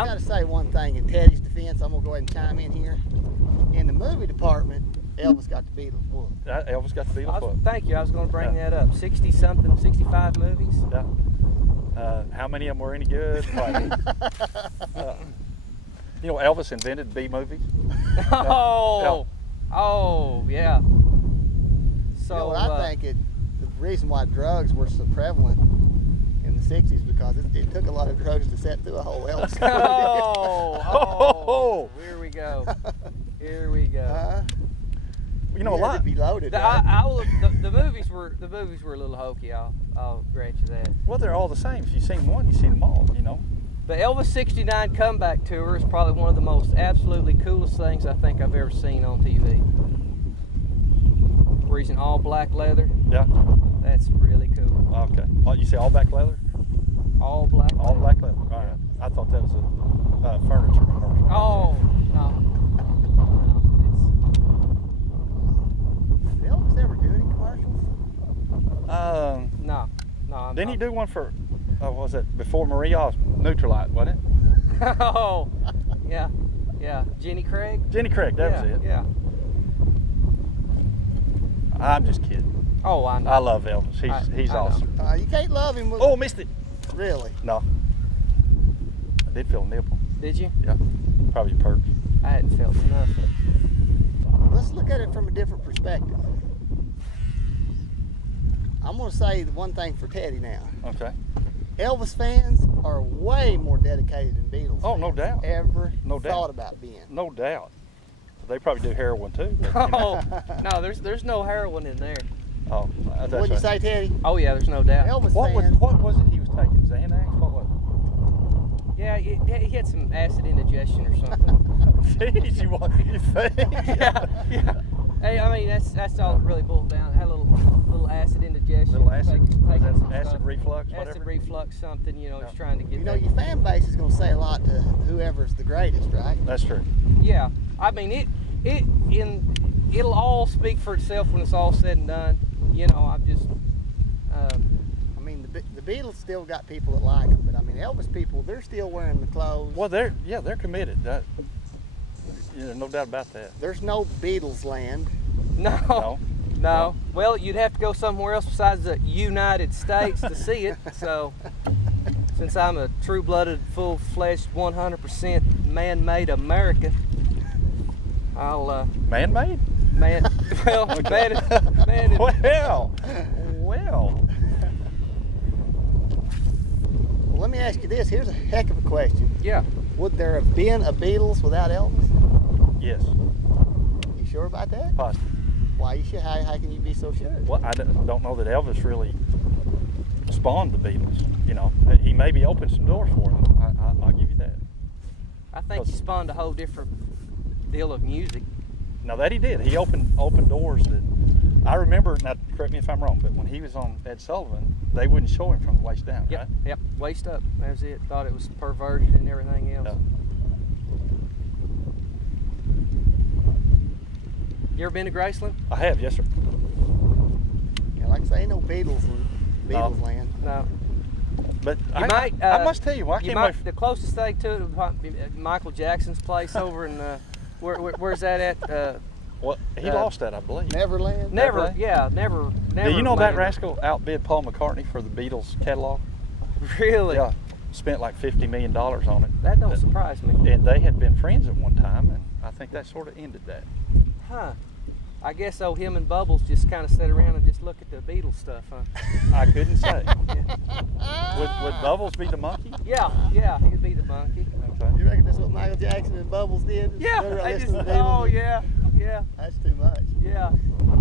I got to say one thing in Teddy's defense. I'm gonna go ahead and chime in here. In the movie department, Elvis got the Beatles whooped. Elvis got the Beatles whooped. Thank you. I was going to bring that up. 60-something, 65 movies. Yeah. How many of them were any good? You know, Elvis invented B movies. Oh, oh, yeah. So You know what I think the reason why drugs were so prevalent in the 60s because it took a lot of drugs to set through a whole Elvis. oh, here we go. Here we go. You know, a lot. Be loaded, right? The movies were a little hokey. I'll grant you that. Well, they're all the same. If you've seen one, you've seen them all. You know. The Elvis '69 comeback tour is probably one of the most absolutely coolest things I think I've ever seen on TV. Where he's in all black leather. Yeah. That's really cool. Okay. Oh, you say all black leather? All black leather. All black leather. All right. I thought that was a furniture commercial. Oh, no. Did Elvis ever do any commercials? No. Didn't he do one for, what was it, before Maria Nutrilite, wasn't it? Oh, yeah. Jenny Craig? Jenny Craig, that was it. Yeah. I'm just kidding. Oh, I know. I love Elvis. He's awesome. You can't love him. Oh, missed it. Really? No. I did feel a nipple. Did you? Yeah. Probably a perk. I hadn't felt nothing. Let's look at it from a different perspective. I'm going to say the one thing for Teddy now. Okay. Elvis fans are way more dedicated than Beatles. Oh, no doubt. Ever No doubt. thought about being. No doubt. They probably do heroin too. But, Oh, no, there's no heroin in there. Oh, that's What'd you say, Teddy? Oh, yeah, there's no doubt. Elvis What fans. was it he was taking? Xanax? What was Yeah, he had some acid indigestion or something. it? Jeez, you think? yeah. Hey, I mean, that's all it really boiled down. Had a little acid indigestion. Little acid? Taking some Acid stuff. reflux, Acid whatever? reflux, something, he's Yeah. trying to get You know, that. your fan base is going to say a lot to whoever's the greatest, right? That's true. Yeah, I mean, it'll all speak for itself when it's all said and done. I'm just, I mean, the Beatles still got people that like them, but I mean, Elvis people, they're still wearing the clothes. Well, they're committed. No doubt about that. There's no Beatles land. no. Well, you'd have to go somewhere else besides the United States to see it. So, since I'm a true-blooded, full-fledged, 100% man-made American, I'll Man-made? man. Well, Okay. man. Well. Well, let me ask you this. Here's a heck of a question. Yeah. Would there have been a Beatles without Elvis? Yes. You sure about that? Positive. Why you sure? How can you be so sure? Well, I don't know that Elvis really spawned the Beatles. He maybe opened some doors for them. I'll give you that. I think he spawned a whole different deal of music. Now that he did. He opened doors that I remember. Now, correct me if I'm wrong, but when he was on Ed Sullivan, they wouldn't show him from the waist down, right? Yep. Waist up. That was it. Thought it was perversion and everything else. Yeah. You ever been to Graceland? I have, yes, sir. Yeah, like I say, ain't no Beatles land. No. But You I might. must tell you, I came away. The closest thing to it would be Michael Jackson's place over in where's that at? Well, he lost that, I believe. Neverland. Never. Do you know that rascal outbid Paul McCartney for the Beatles catalog? Really? Yeah, spent like $50 million on it. That don't surprise me. And they had been friends at one time, and I think that sort of ended that. Huh. I guess him and Bubbles just kind of sat around and just look at the Beatles stuff, huh? I couldn't say. Would Bubbles be the monkey? Yeah, he'd be the monkey. Okay. You reckon that's what Michael Jackson and Bubbles did? Yeah, They were they listening just, to Beatles? oh yeah. That's too much. Yeah.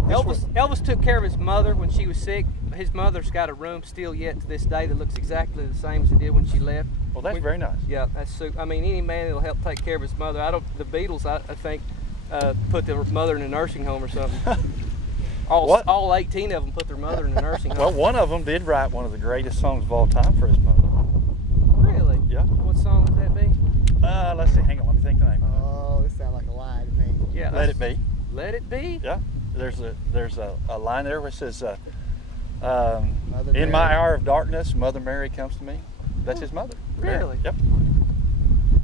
Elvis took care of his mother when she was sick. His mother's got a room still yet to this day that looks exactly the same as it did when she left. Well, that's very nice. Yeah, that's super. I mean, any man that'll help take care of his mother. The Beatles, I think, put their mother in a nursing home or something. All 18 of them put their mother in a nursing home. Well, one of them did write one of the greatest songs of all time for his mother. Really? Yeah. What song would that be? Let's see. Hang on. Let me think the name of it. Oh, this sounds like a lie to me. Yeah. Let It Be. Let It Be? Yeah. There's a line there where it says, Mother "In Mary. my hour of darkness, Mother Mary comes to me." That's his mother. Really? Yep.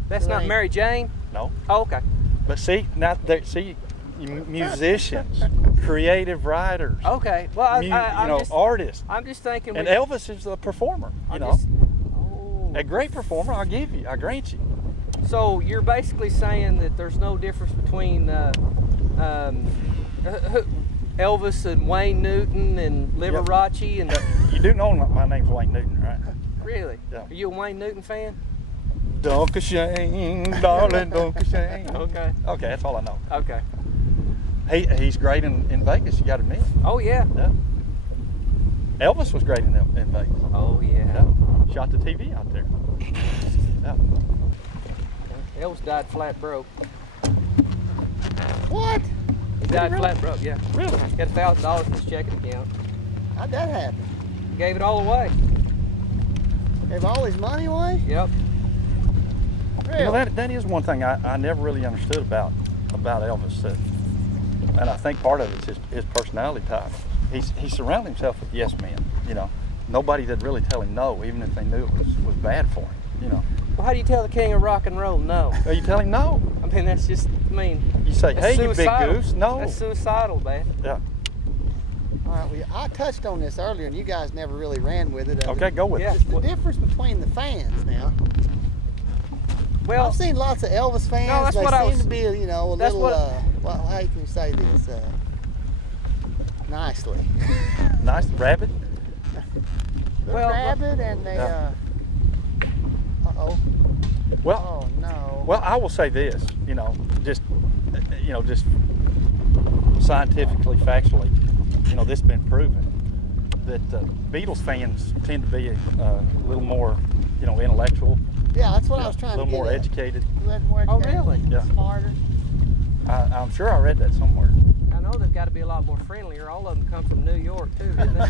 That's So not they- Mary Jane? No. Oh, okay. But see, now there, see, musicians, creative writers, Okay. Well, artists. I'm just thinking. And Elvis is a performer, I'm just- a great performer. I'll give you, I grant you. So you're basically saying that there's no difference between Elvis and Wayne Newton and Liberace and You do know my name's Wayne Newton, right? really? Yeah. Are you a Wayne Newton fan? Don't shame, darling, don't shame. Okay. Okay, that's all I know. Okay. He's great in Vegas. You got to admit. Oh yeah. Yeah. Elvis was great in Vegas. Oh yeah. Yeah. Shot the TV out there. Yeah. Elvis died flat broke. What? He died really? flat broke. Yeah. Really? He had $1,000 in his checking account. How'd that happen? He gave it all away. Gave all his money away? Yep. Really? You know, that is one thing I never really understood about Elvis. And I think part of it's his personality type. He surrounded himself with yes men. You know, nobody that really tell him no, even if they knew it was bad for him. You know. Well, how do you tell the king of rock and roll no? Well, you tell him no. I mean, that's just, You say, that's hey, you big suicidal. goose. No. That's suicidal, man. Yeah. All right, well, I touched on this earlier, and you guys never really ran with it. Okay, go with Yeah. it. Just the difference between the fans now. Well, I've seen lots of Elvis fans. No, that's they what I seem was- to be, you know, a that's little. what- Well, how can you say this? Nicely. Nice rabbit. They're Well, rabid, and they. Yeah. Uh-oh. Well, Oh no. well, I will say this. Just scientifically, factually, this has been proven that Beatles fans tend to be a little more, intellectual. Yeah, that's what I was trying a to little get more at. educated. A little more Oh, educated, really? Yeah. Smarter. I'm sure I read that somewhere. I know they've got to be a lot more friendlier. All of them come from New York, too, didn't they?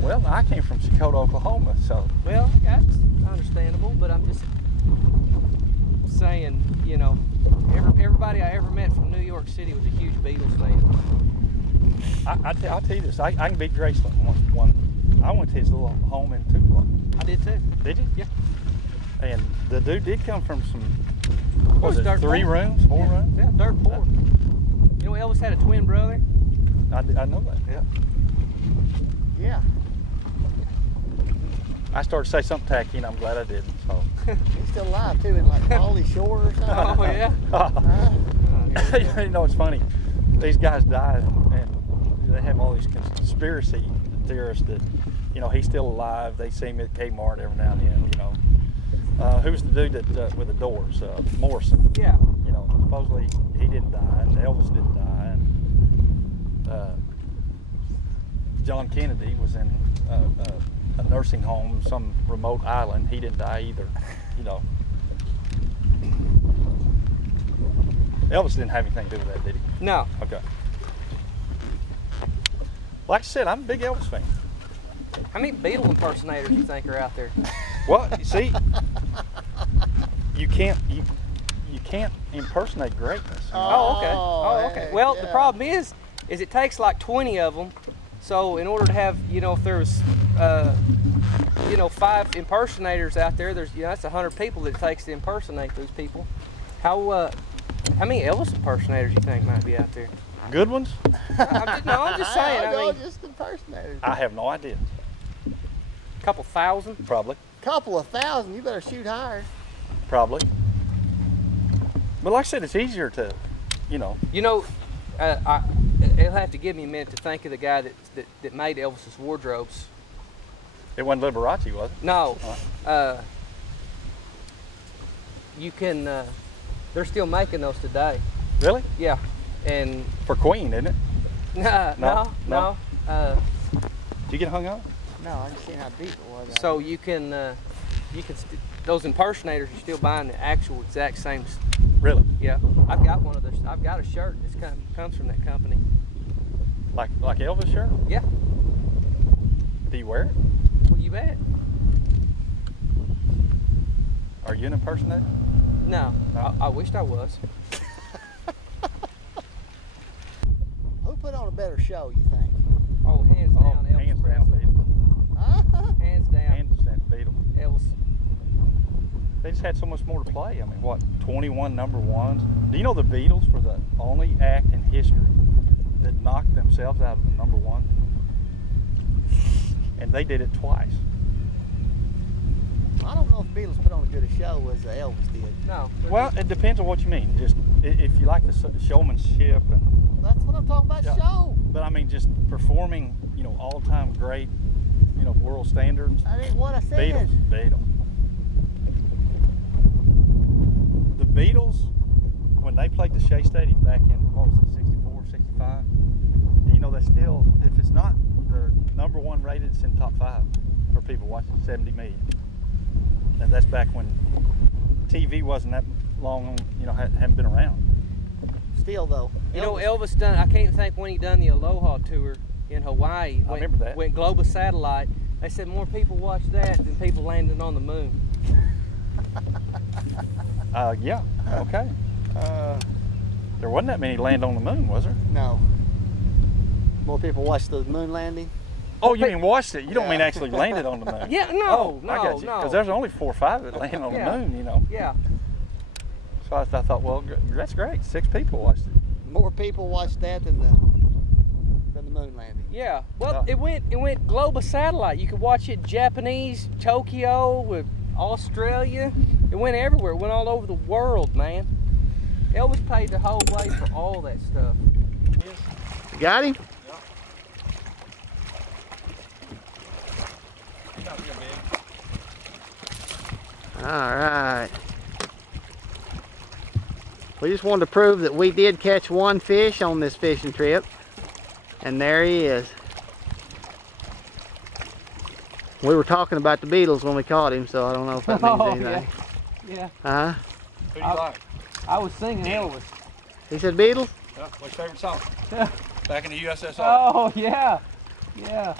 Well, I came from Chicota, Oklahoma, so Well, that's understandable, but I'm just saying, everybody I ever met from New York City was a huge Beatles fan. I'll tell you this. I can beat Graceland. I went to his little home in Tupelo. I did too. Did you? Yeah. And the dude did come from some, Well, was it's it dirt 3 poor. rooms, 4 rooms? Yeah, dirt poor. You know, Elvis had a twin brother. I know that, yeah. Yeah. I started to say something tacky, and I'm glad I didn't. So. He's still alive too, in like Pauly Shore or something. Oh, yeah? It's funny. These guys died, and they have all these conspiracy theorists that, he's still alive. They see him at Kmart every now and then. Who's the dude that with the doors? Morrison. Yeah. Supposedly he didn't die, and Elvis didn't die, and John Kennedy was in a nursing home, some remote island. He didn't die either. Elvis didn't have anything to do with that, did he? No. Okay. Like I said, I'm a big Elvis fan. How many Beatle impersonators do you think are out there? Well, you see, you can't impersonate greatness. Oh, okay. Oh, okay. heck Well, the yeah. problem is it takes like 20 of them. So in order to have, if there's, 5 impersonators out there, there's, that's 100 people that it takes to impersonate those people. How many Elvis impersonators do you think might be out there? Good ones? I'm just saying. I Y'all mean, just impersonators. I have no idea. a couple thousand. Probably. Couple of thousand. You better shoot higher. Probably. But like I said, it's easier to, It'll have to give me a minute to think of the guy that made Elvis's wardrobes. It wasn't Liberace, was it? No, you can. They're still making those today. Really? Yeah, and For Queen, isn't it? no. Did you get hung up? No, I just seen how deep it was. So you can those impersonators are still buying the actual exact same. Really? Yeah, I've got one of those. I've got a shirt that comes from that company. Like Elvis shirt? Yeah, Do you wear it? well you bet. Are you an impersonator? No, No? I wished I was. Who put on a better show, you think? Oh, hands down, Elvis hands Presley. down, Beatles. Huh? Hands down, Hands down, Beatles. Elvis. They just had so much more to play. I mean, what, 21 number ones? Do you know the Beatles were the only act in history that knocked themselves out of the number one? And they did it twice. I don't know if Beatles put on as good a show as Elvis did. No. Well, it depends on what you mean. Just if you like the showmanship and. That's what I'm talking about, Yeah. show. But I mean, just performing, all-time great, world standards. That ain't what I said. Beatles. The Beatles, when they played the Shea Stadium back in, what was it, 64, 65? That's still, if it's not the number one rated, it's in top 5 for people watching, 70 million. And that's back when TV wasn't that long, hadn't been around. Still though. Elvis done, I can't think when he done the Aloha tour in Hawaii. I remember that. Went Global Satellite. They said more people watched that than people landing on the moon. Yeah, okay. There wasn't that many land on the moon, was there? No. More people watched the moon landing. Oh, you mean watched it? You don't Yeah. mean actually landed on the moon? Yeah, no, Oh, no, I got you. no. Because there's only 4 or 5 that land on Yeah. the moon, Yeah. So I thought, well, that's great. 6 people watched it. More people watched that than the moon landing. Yeah. Well, it went Global Satellite. You could watch it Japanese, Tokyo, with Australia. It went everywhere. It went all over the world, man. Elvis paid the whole way for all that stuff. You got him? All right. We just wanted to prove that we did catch one fish on this fishing trip. And there he is. We were talking about the Beatles when we caught him, so I don't know if that means anything. Yeah. Huh? Who do you like? I was singing Elvis. He said Beatles? Yeah, what's your favorite song? Back in the USSR. Oh, yeah. Yeah.